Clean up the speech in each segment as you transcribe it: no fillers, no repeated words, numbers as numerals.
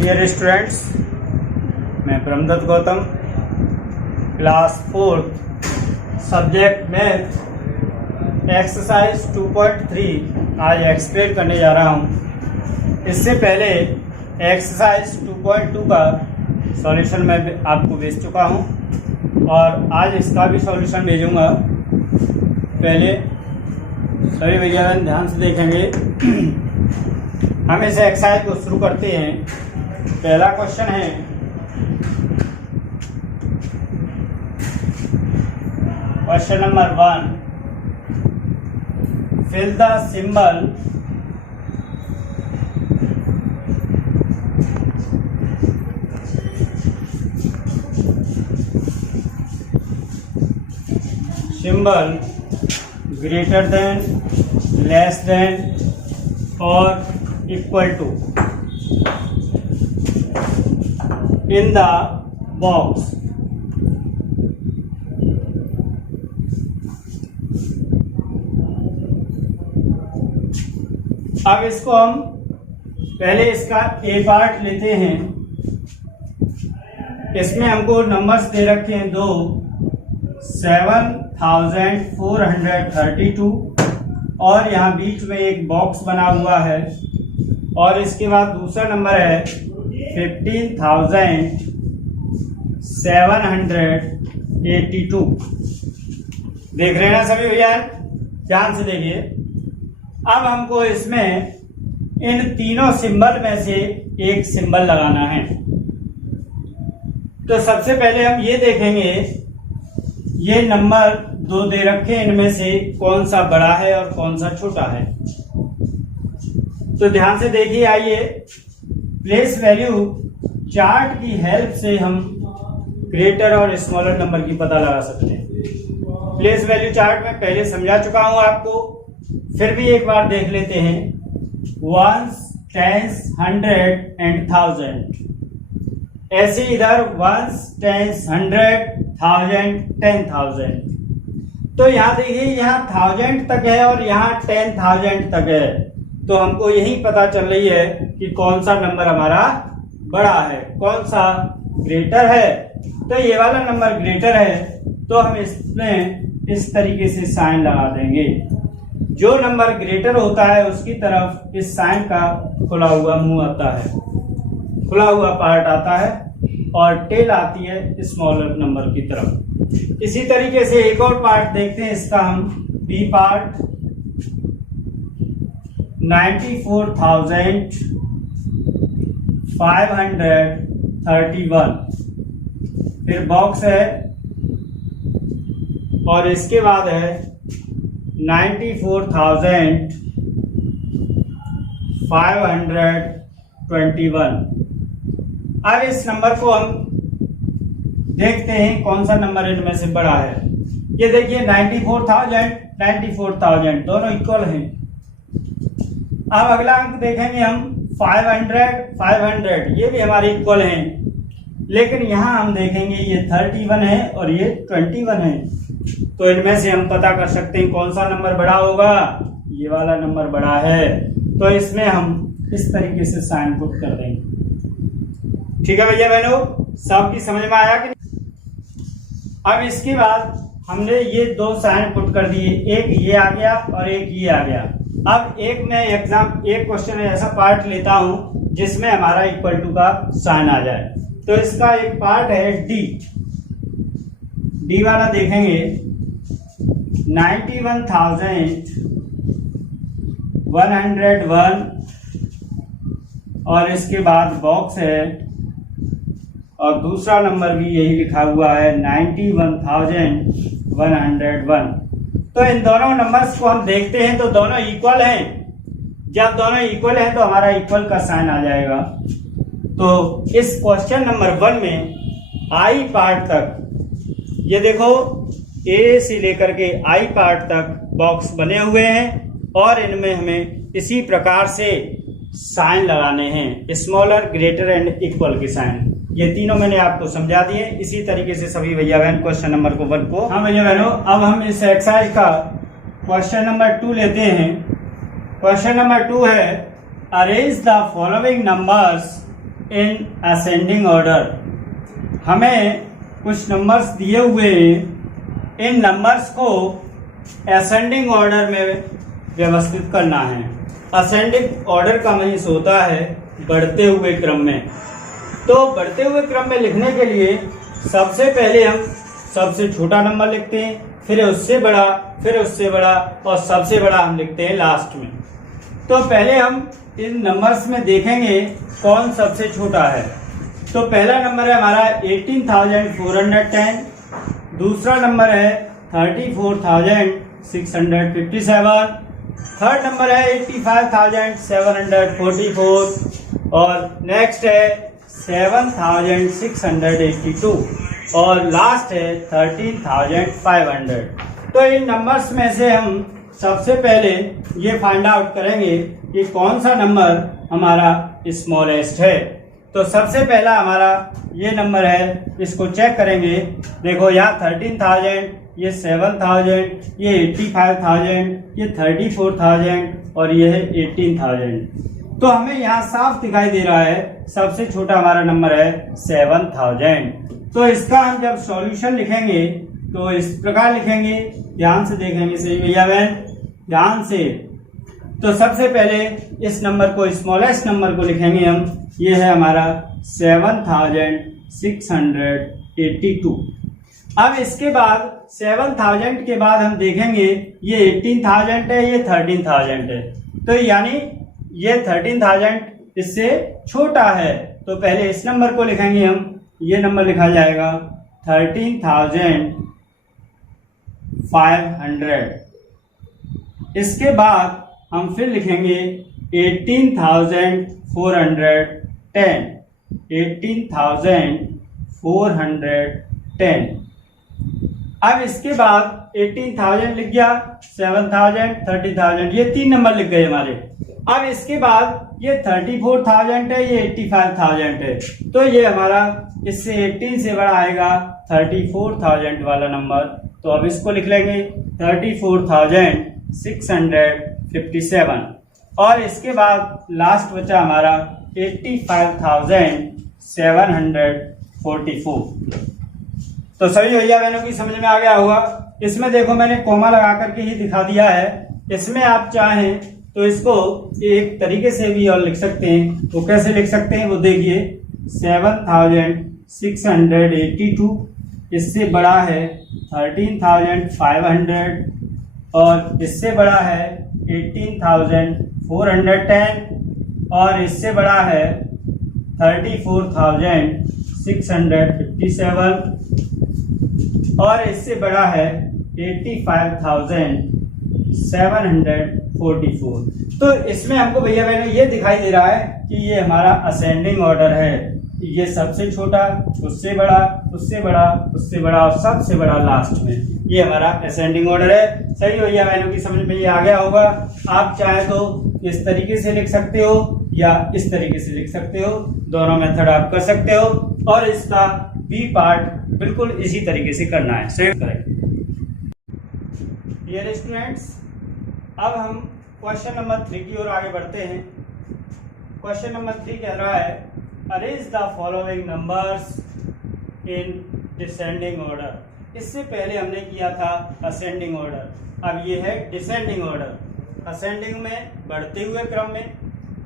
Dear students, मैं Brahmadatt Gautam, class 4 subject math exercise 2.3 आज explain करने जा रहा हूँ। इससे पहले एक्सरसाइज 2.2 का सॉल्यूशन मैं आपको भेज चुका हूँ और आज इसका भी सॉल्यूशन भेजूँगा। पहले सभी भैया ध्यान से देखेंगे। हम इस एक्सरसाइज को शुरू करते हैं। पहला क्वेश्चन है, question number 1, fill the symbol greater than, less than और equal to in the box। अब इसको हम पहले इसका ए पार्ट लेते हैं। इसमें हमको नंबर्स दे रखे हैं दो, 7432 और यहाँ बीच में एक बॉक्स बना हुआ है और इसके बाद दूसरा नंबर है 15,782। देख रहे हैं ना सभी भैया, ध्यान से देखिए। अब हमको इसमें इन तीनों सिंबल में से एक सिंबल लगाना है। तो सबसे पहले हम ये देखेंगे, ये नंबर दो दे रखे हैं, इनमें से कौन सा बड़ा है और कौन सा छोटा है। तो ध्यान से देखिए। आइए, प्लेस वैल्यू चार्ट की हेल्प से हम ग्रेटर और स्मॉलर नंबर की पता लगा सकते हैं। प्लेस वैल्यू चार्ट में पहले समझा चुका हूं आपको, फिर भी एक बार देख लेते हैं। Ones, tens, 100 and 1000। ऐसे इधर वंस, टेंस, 100, 1000, 10,000। तो यहाँ देखिए, यहाँ 1000 तक है और यहाँ 10,000 तक है। तो हमको यही पता चल रही है कि कौन सा नंबर हमारा बड़ा है, कौन सा ग्रेटर है। तो ये वाला नंबर ग्रेटर है, तो हम इसमें इस तरीके से साइन लगा देंगे। जो नंबर ग्रेटर होता है उसकी तरफ इस साइन का खुला हुआ मुंह आता है, खुला हुआ पार्ट आता है और टेल आती है स्मॉलर नंबर की तरफ। इसी तरीके से एक और पार्ट देखते हैं इसका हम, बी पार्ट। 94,531। फिर बॉक्स है और इसके बाद है 94,521। अब इस नंबर को हम देखते हैं कौन सा नंबर इनमें से बड़ा है। ये देखिए 94,000 दोनों इक्वल हैं। अब अगला अंक देखेंगे हम 500, ये भी हमारे इक्वल हैं, लेकिन यहां हम देखेंगे ये 31 है और ये 21 है। तो इनमें से हम पता कर सकते हैं कौन सा नंबर बड़ा होगा। ये वाला नंबर बड़ा है, तो इसमें हम इस तरीके से साइन पुट कर देंगे। ठीक है भैया बहनों, सबकी समझ में आया कि नहीं? अब इसके बाद हमने ये दो साइन पुट कर दिए, एक ये आ गया और एक ये आ गया। अब एक क्वेश्चन में ऐसा पार्ट लेता हूं जिसमें हमारा इक्वल टू का साइन आ जाए। तो इसका एक पार्ट है डी वाला देखेंगे। 91,101 और इसके बाद बॉक्स है और दूसरा नंबर भी यही लिखा हुआ है 91,101। तो इन दोनों नंबर्स को हम देखते हैं तो दोनों इक्वल हैं। जब दोनों इक्वल हैं तो हमारा इक्वल का साइन आ जाएगा। तो इस क्वेश्चन नंबर 1 में आई पार्ट तक, ये देखो ए से लेकर के आई पार्ट तक बॉक्स बने हुए हैं और इनमें हमें इसी प्रकार से साइन लगाने हैं, स्मॉलर, ग्रेटर एंड इक्वल के साइन। ये तीनों मैंने आपको समझा दिए। इसी तरीके से सभी भैया बहन क्वेश्चन नंबर 1 को। हाँ भैया बहनों, अब हम इस एक्सरसाइज का क्वेश्चन नंबर 2 लेते हैं। क्वेश्चन नंबर 2 है, arrange the following numbers in ascending order. हमें कुछ नंबर्स दिए हुए हैं, इन नंबर्स को असेंडिंग ऑर्डर में व्यवस्थित करना है। असेंडिंग ऑर्डर का मीन्स होता है बढ़ते हुए क्रम में। तो बढ़ते हुए क्रम में लिखने के लिए सबसे पहले हम सबसे छोटा नंबर लिखते हैं, फिर उससे बड़ा, फिर उससे बड़ा और सबसे बड़ा हम लिखते हैं लास्ट में। तो पहले हम इन नंबर्स में देखेंगे कौन सबसे छोटा है। तो पहला नंबर है हमारा 18,410, दूसरा नंबर है 34,657, थर्ड नंबर है 85,744 और नेक्स्ट है 7,682 और लास्ट है 13,500। तो इन नंबर्स में से हम सबसे पहले ये फाइंड आउट करेंगे कि कौन सा नंबर हमारा स्मॉलेस्ट है। तो सबसे पहला हमारा ये नंबर है, इसको चेक करेंगे। देखो यहाँ 13,000, ये 7,000, ये 85,000, ये 34,000 और ये है 18,000। तो हमें यहाँ साफ दिखाई दे रहा है सबसे छोटा हमारा नंबर है 7,000। तो इसका हम जब सॉल्यूशन लिखेंगे तो इस प्रकार लिखेंगे, ध्यान से देखेंगे सही भैया बहन, ध्यान से। तो सबसे पहले इस नंबर को, स्मॉलेस्ट नंबर को लिखेंगे हम, ये है हमारा 7,682। अब इसके बाद 7,000 के बाद हम देखेंगे ये 18,000 है, ये 13,000 है। तो यानी ये 13,000 इससे छोटा है। तो पहले इस नंबर को लिखेंगे हम, ये नंबर लिखा जाएगा 13,500। इसके बाद हम फिर लिखेंगे 18,410, 18,410। अब इसके बाद 18,000 लिख गया, 7,000, 30,000, ये तीन नंबर लिख गए हमारे। अब इसके बाद ये 34,000 है, ये 85,000 है। तो ये हमारा इससे 18 से बड़ा आएगा 34,000 वाला नंबर। तो अब इसको लिख लेंगे 34,657 और इसके बाद लास्ट बचा हमारा 85,744। तो सभी भैया बहनों की समझ में आ गया होगा। इसमें देखो मैंने कोमा लगा करके ही दिखा दिया है। इसमें आप चाहें तो इसको एक तरीके से भी और लिख सकते हैं। वो कैसे लिख सकते हैं वो देखिए, 7,682, इससे बड़ा है 13,500 और इससे बड़ा है 18,410 और इससे बड़ा है 34,657 और इससे बड़ा है 85,744। तो इसमें हमको भैया बहनों ये दिखाई दे रहा है कि ये हमारा असेंडिंग ऑर्डर है। ये सबसे छोटा, उससे बड़ा, उससे बड़ा, उससे बड़ा और सबसे बड़ा लास्ट में, ये हमारा असेंडिंग ऑर्डर है। सही भैया बहनों की समझ में ये आ गया होगा। आप चाहे तो इस तरीके से लिख सकते हो या इस तरीके से लिख सकते हो, दोनों मेथड आप कर सकते हो। और इसका बी पार्ट बिल्कुल इसी तरीके से करना है, सेव करें। डियर स्टूडेंट्स, अब हम क्वेश्चन नंबर 3 की ओर आगे बढ़ते हैं। क्वेश्चन नंबर 3 कह रहा है, arrange the following numbers in descending order. इससे पहले हमने किया था असेंडिंग ऑर्डर, अब ये है डिसेंडिंग ऑर्डर। असेंडिंग में बढ़ते हुए क्रम में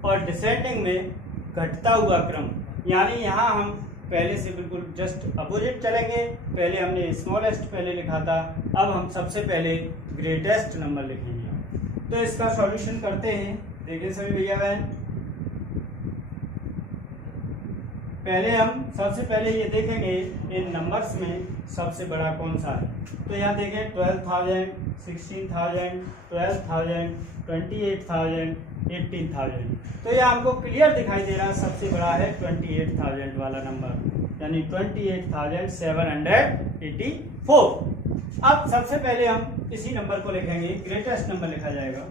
और डिसेंडिंग में घटता हुआ क्रम। यानी यहाँ हम पहले से बिल्कुल जस्ट अपोजिट चलेंगे। पहले हमने स्मॉलेस्ट पहले लिखा था, अब हम सबसे पहले ग्रेटेस्ट नंबर लिखेंगे। तो इसका सॉल्यूशन करते हैं, देखिए सभी भैया बहन। पहले हम सबसे पहले ये देखेंगे इन नंबर्स में सबसे बड़ा कौन सा है। तो यहाँ देखें 12,000, 16,000, 12,000, 28,000, 18,000। तो ये हमको क्लियर दिखाई दे रहा है सबसे बड़ा है 28,000 वाला नंबर, यानी 28,784। अब सबसे पहले हम इसी नंबर को लिखेंगे, ग्रेटेस्ट नंबर लिखा जाएगा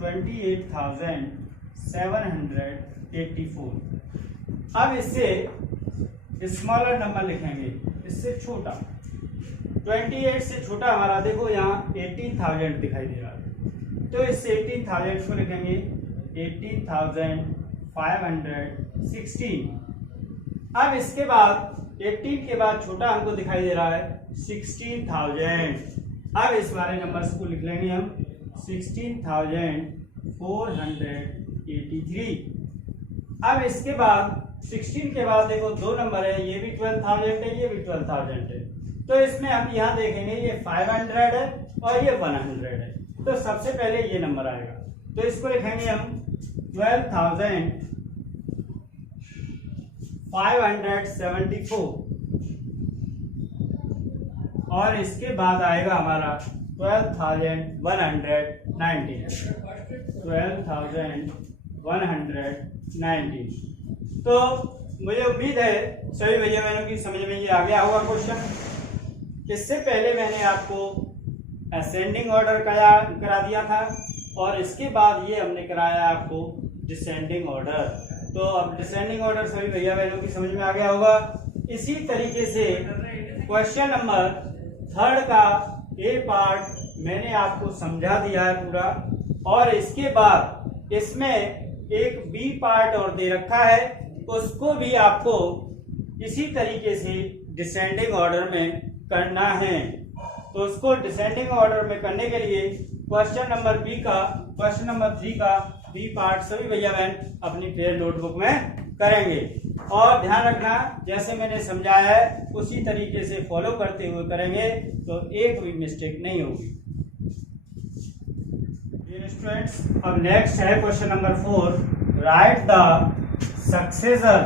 28,784। अब इससे स्मॉलर नंबर लिखेंगे, इससे छोटा। 28 से छोटा हमारा देखो यहाँ 18,000 दिखाई दे रहा है। तो इससे 18,000 को लिखेंगे 18,516 अब इसके बाद 18 के बाद छोटा हमको दिखाई दे रहा है 16,000। अब इस वाले नंबर्स को लिख लेंगे हम 16,483। अब इसके बाद 16 के बाद देखो दो नंबर है, ये भी 12,000 है, ये भी 12,000 है। तो इसमें हम यहाँ देखेंगे ये 500 है और ये 100 है। तो सबसे पहले ये नंबर आएगा, तो इसको लिखेंगे हम 12,574 और इसके बाद आएगा हमारा 12,190। 12,190। तो मुझे उम्मीद है सभी भैया बहनों की समझ में ये आ गया होगा क्वेश्चन। इससे पहले मैंने आपको असेंडिंग ऑर्डर करा दिया था और इसके बाद ये हमने कराया आपको डिसेंडिंग ऑर्डर। तो अब डिसेंडिंग ऑर्डर सभी भैया बहनों की समझ में आ गया होगा। इसी तरीके से क्वेश्चन नंबर 3 का ए पार्ट मैंने आपको समझा दिया है पूरा, और इसके बाद इसमें एक बी पार्ट और दे रखा है, उसको भी आपको इसी तरीके से डिसेंडिंग ऑर्डर में करना है। तो उसको डिसेंडिंग ऑर्डर में करने के लिए क्वेश्चन नंबर 3 का बी पार्ट सभी भैया बहन अपनी फेयर नोटबुक में करेंगे। और ध्यान रखना, जैसे मैंने समझाया है उसी तरीके से फॉलो करते हुए करेंगे तो एक भी मिस्टेक नहीं होगी। स्टूडेंट्स, अब नेक्स्ट है question number 4। Right the successor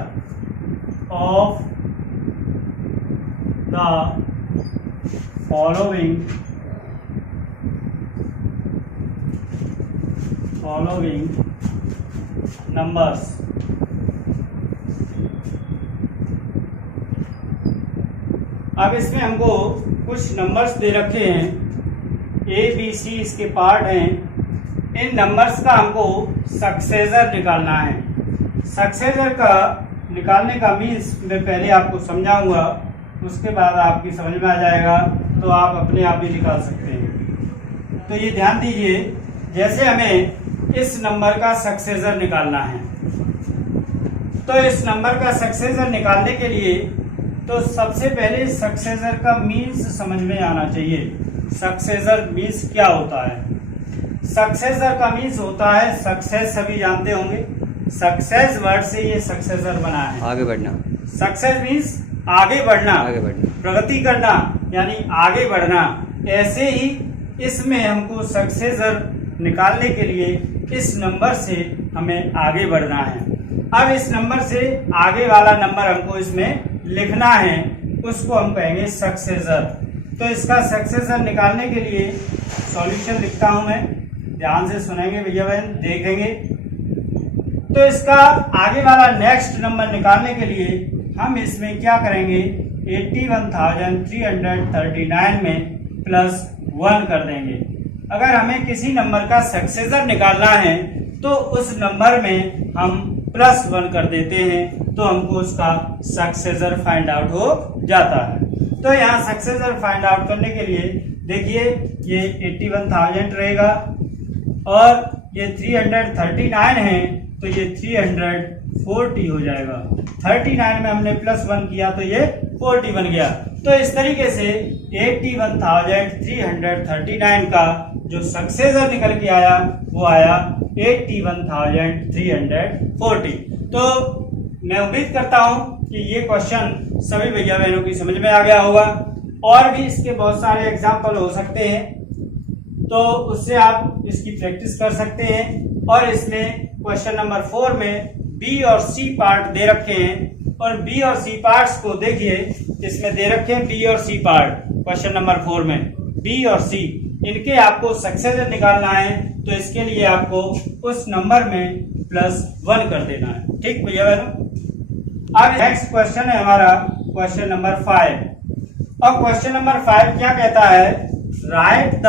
of the following numbers. अब इसमें हमको कुछ नंबर्स दे रखे हैं, ए बी सी इसके पार्ट हैं। इन नंबर्स का हमको सक्सेसर निकालना है। सक्सेसर का निकालने का मीन्स मैं पहले आपको समझाऊंगा, उसके बाद आपकी समझ में आ जाएगा, तो आप अपने आप ही निकाल सकते हैं। तो ये ध्यान दीजिए, जैसे हमें इस नंबर का सक्सेसर निकालना है, तो इस नंबर का सक्सेसर निकालने के लिए तो सबसे पहले सक्सेसर का मीन्स समझ में आना चाहिए। सक्सेसर मीन्स क्या होता है? सक्सेसर का मीन्स होता है सक्सेस, सभी जानते होंगे। सक्सेस वर्ड से ये सक्सेसर बना है, आगे बढ़ना। सक्सेस मीन्स आगे बढ़ना, प्रगति करना, यानी आगे बढ़ना। ऐसे ही इसमें हमको सक्सेसर निकालने के लिए इस नंबर से हमें आगे बढ़ना है। अब इस नंबर से आगे वाला नंबर हमको इसमें लिखना है, उसको हम कहेंगे सक्सेसर। तो इसका सक्सेसर निकालने के लिए सॉल्यूशन लिखता हूं मैं, ध्यान से सुनेंगे भैया बहन, देखेंगे। तो इसका आगे वाला नेक्स्ट नंबर निकालने के लिए हम इसमें क्या करेंगे, 81,339 में +1 कर देंगे। अगर हमें किसी नंबर का सक्सेसर निकालना है तो उस नंबर में हम +1 कर देते हैं, तो हमको उसका सक्सेसर फाइंड आउट हो जाता है। तो यहाँ सक्सेसर फाइंड आउट करने के लिए देखिए, ये 81,000 रहेगा और ये 339 है, तो ये 340 हो जाएगा। 39 में हमने +1 किया तो ये 40 बन गया। तो इस तरीके से 81,339 का जो सक्सेसर निकल के आया वो आया 81,340। तो मैं उम्मीद करता हूं कि ये क्वेश्चन सभी भैया बहनों की समझ में आ गया होगा। और भी इसके बहुत सारे एग्जाम्पल हो सकते हैं, तो उससे आप इसकी प्रैक्टिस कर सकते हैं। और इसमें क्वेश्चन नंबर 4 में बी और सी पार्ट दे रखे हैं, और बी और सी पार्ट्स को देखिए, इसमें दे रखे हैं बी और सी पार्ट क्वेश्चन नंबर 4 में, बी और सी, इनके आपको सक्सेसर निकालना है। तो इसके लिए आपको उस नंबर में +1 कर देना है। ठीक भैया बहनों। अब नेक्स्ट क्वेश्चन है हमारा क्वेश्चन नंबर 5। अब क्वेश्चन नंबर 5 क्या कहता है, right the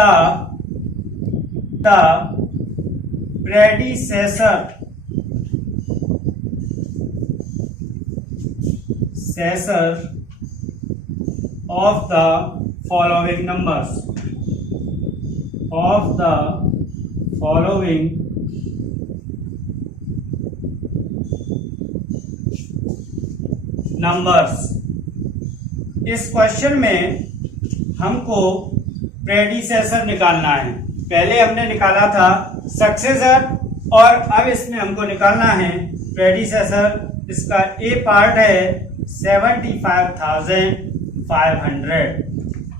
predecessor of the following numbers, of the following numbers. इस क्वेश्चन में हमको प्रेडिसेसर निकालना है। पहले हमने निकाला था सक्सेसर और अब इसमें हमको निकालना है प्रेडिसेसर। इसका ए पार्ट है 75,500।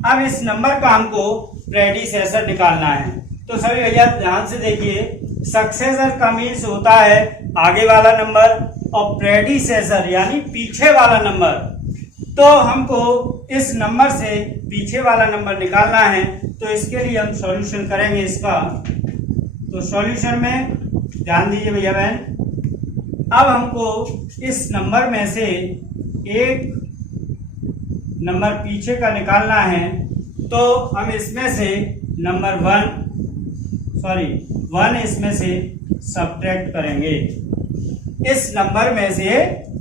अब इस नंबर का हमको प्रेडिसेसर निकालना है। तो सभी भैया ध्यान से देखिए, सक्सेसर का मीन्स होता है आगे वाला नंबर और प्रेडिसेसर यानी पीछे वाला नंबर। तो हमको इस नंबर से पीछे वाला नंबर निकालना है। तो इसके लिए हम सॉल्यूशन करेंगे इसका। तो सॉल्यूशन में ध्यान दीजिए भैया बहन, अब हमको इस नंबर में से एक नंबर पीछे का निकालना है। तो हम इसमें से नंबर वन इसमें से सब्ट्रैक्ट करेंगे। इस नंबर में से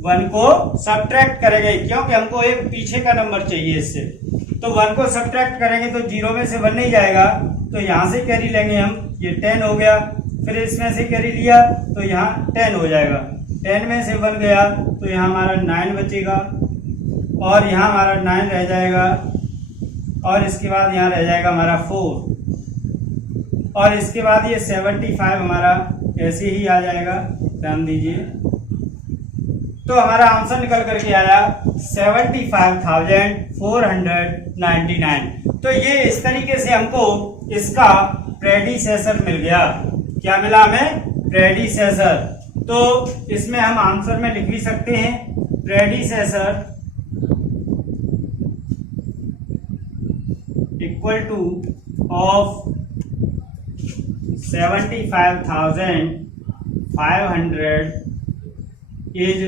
1 को सब्ट्रैक्ट करेंगे क्योंकि हमको एक पीछे का नंबर चाहिए इससे। तो 1 को सब्ट्रैक्ट करेंगे तो 0 में से 1 नहीं जाएगा, तो यहां से कैरी लेंगे हम, ये 10 हो गया। फिर इसमें से कैरी लिया तो यहाँ 10 हो जाएगा। 10 में से 1 गया तो यहाँ हमारा 9 बचेगा और यहाँ हमारा 9 रह जाएगा और इसके बाद यहाँ रह जाएगा हमारा 4 और इसके बाद ये 75 हमारा ऐसे ही आ जाएगा। ध्यान दीजिए, तो हमारा आंसर निकल करके आया 75,499। तो ये इस तरीके से हमको इसका प्रेडिसेसर मिल गया। क्या मिला हमें? प्रेडिसेसर। तो इसमें हम आंसर में लिख भी सकते हैं predecessor equal two of 75,500 is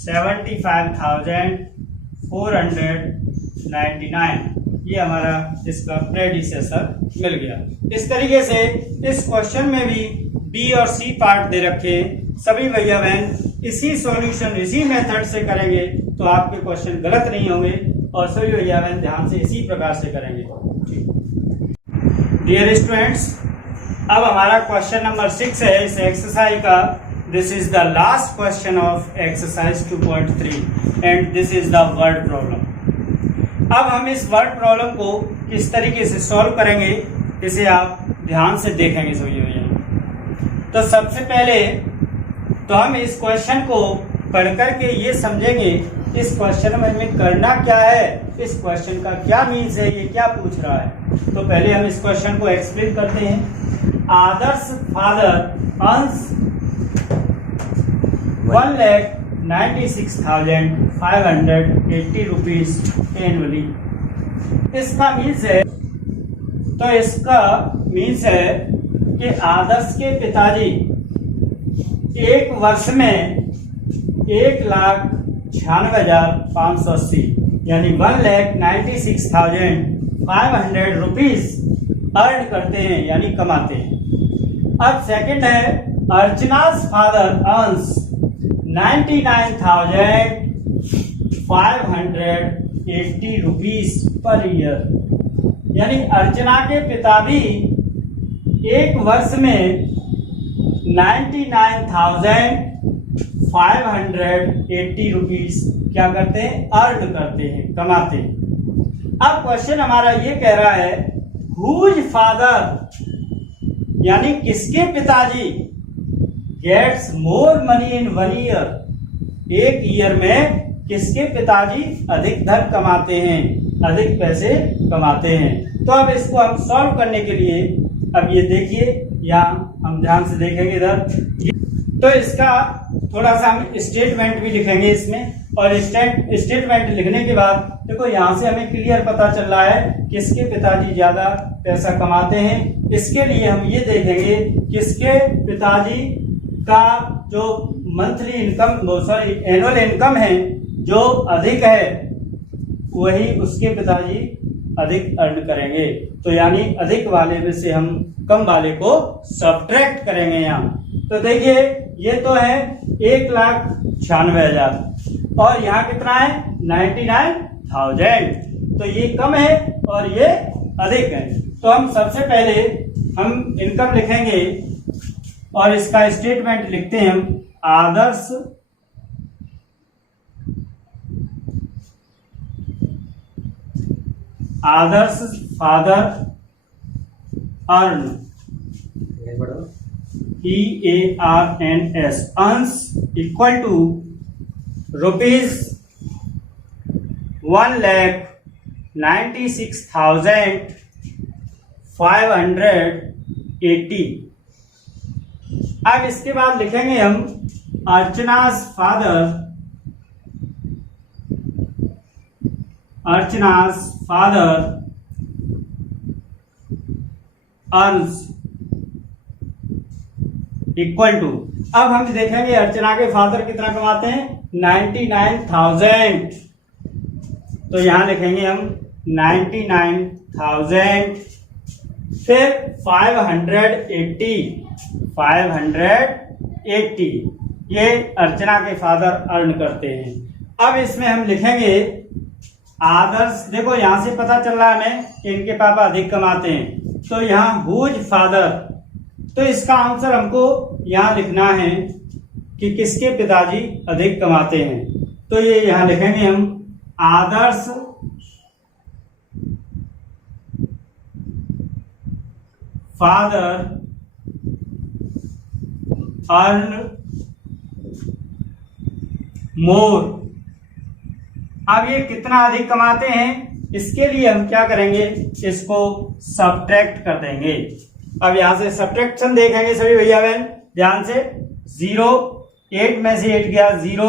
75,499। ये हमारा इसका प्रेडिसेसर मिल गया। इस तरीके से इस क्वेश्चन में भी बी और सी पार्ट दे रखे। सभी भैया बहन इसी सॉल्यूशन इसी मेथड से करेंगे तो आपके क्वेश्चन गलत नहीं होंगे और सभी भैया बहन ध्यान से इसी प्रकार से करेंगे। डियर स्टूडेंट्स, अब हमारा क्वेश्चन नंबर 6 है इस एक्सरसाइज का। This is the last question of exercise 2.3 and this is the word problem. अब हम इस वर्ड प्रॉब्लम को किस तरीके से सॉल्व करेंगे इसे आप ध्यान से देखेंगे सभी भैया। तो सबसे पहले तो हम इस क्वेश्चन को पढ़ करके ये समझेंगे इस क्वेश्चन में हमें करना क्या है, इस क्वेश्चन का क्या मीन्स है, ये क्या पूछ रहा है। तो पहले हम इस क्वेश्चन को एक्सप्लेन करते हैं। आदर्श फादर अर्न्स 1,96,580 रुपीज एनुअली। इसका मीन्स है, तो इसका मीन्स है कि आदर्श के पिताजी एक वर्ष में 1,96,580 यानी 1,96,500 रुपीज अर्न करते हैं यानी कमाते हैं। अब सेकंड है Archana's father earns 99,580 rupees per year यानी अर्चना के पिता भी एक वर्ष में 99,580 रुपीज क्या करते हैं? अर्न करते हैं, कमाते हैं। अब क्वेश्चन हमारा ये कह रहा है हुज फादर यानी किसके पिताजी gets more money in 1 year, एक ईयर में किसके पिताजी अधिक धन कमाते हैं, अधिक पैसे कमाते हैं। तो अब इसको हम सॉल्व करने के लिए अब ये देखिए, यहाँ हम ध्यान से देखेंगे इधर। तो इसका थोड़ा सा हम स्टेटमेंट भी लिखेंगे इसमें और स्टेटमेंट लिखने के बाद देखो यहाँ से हमें क्लियर पता चल रहा है किसके पिताजी ज्यादा पैसा कमाते हैं। इसके लिए हम ये देखेंगे किसके पिताजी का जो मंथली इनकम एनुअल इनकम है जो अधिक है वही उसके पिताजी अधिक अर्न करेंगे। तो यानी अधिक वाले में से हम कम वाले को सब्ट्रैक्ट करेंगे यहाँ। तो देखिए ये तो है 1,96,000 और यहाँ कितना है 99,000। तो ये कम है और ये अधिक है। तो हम सबसे पहले हम इनकम लिखेंगे और इसका स्टेटमेंट लिखते हैं हम। Adarsh Adarsh father earn EARNS earns equal to ₹1,96,580। अब इसके बाद लिखेंगे हम Archana's father earns equal to, अब हम देखेंगे अर्चना के फादर कितना कमाते हैं 99,000, तो यहां लिखेंगे हम 99,000, फिर 580 ये अर्चना के फादर अर्न करते हैं। अब इसमें हम लिखेंगे आदर्श, देखो यहां से पता चल रहा है हमें कि इनके पापा अधिक कमाते हैं, तो यहाँ हुज फादर, तो इसका आंसर हमको यहां लिखना है कि किसके पिताजी अधिक कमाते हैं, तो ये यहां लिखेंगे हम आदर्श फादर अर्न मोर। अब ये कितना अधिक कमाते हैं, इसके लिए हम क्या करेंगे, इसको सब्ट्रैक्ट कर देंगे। अब यहां से सब्ट्रैक्शन देखेंगे सभी भैया बहन ध्यान से। 0, 8 में से 8 गया 0,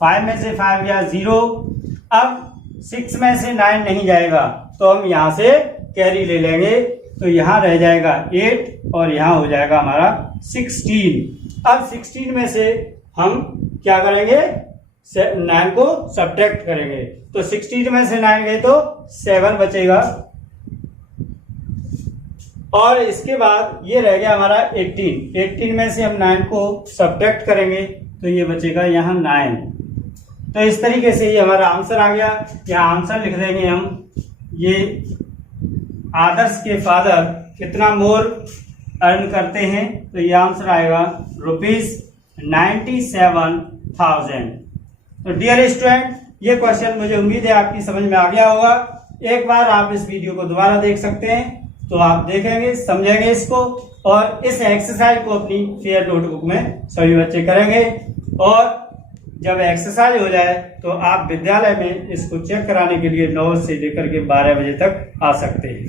5 में से 5 गया 0, अब 6 में से 9 नहीं जाएगा, तो हम यहां से कैरी ले लेंगे, तो यहां रह जाएगा 8 और यहां हो जाएगा हमारा 16। अब 16 में से हम क्या करेंगे, 9 को सब्ट्रैक्ट करेंगे, तो 16 में से 9 गए तो 7 बचेगा, और इसके बाद ये रह गया हमारा 18 में से हम 9 को सब्ट्रैक्ट करेंगे, तो ये बचेगा यहाँ 9। तो इस तरीके से ये हमारा आंसर आ गया। यहाँ आंसर लिख देंगे हम, ये आदर्श के फादर कितना मोर अर्न करते हैं, तो ये आंसर आएगा ₹97,000। तो डियर स्टूडेंट, ये क्वेश्चन मुझे उम्मीद है आपकी समझ में आ गया होगा। एक बार आप इस वीडियो को दोबारा देख सकते हैं, तो आप देखेंगे, समझेंगे इसको, और इस एक्सरसाइज को अपनी फेयर नोटबुक में सभी बच्चे करेंगे, और जब एक्सरसाइज हो जाए तो आप विद्यालय में इसको चेक कराने के लिए 9 से लेकर के 12 बजे तक आ सकते हैं।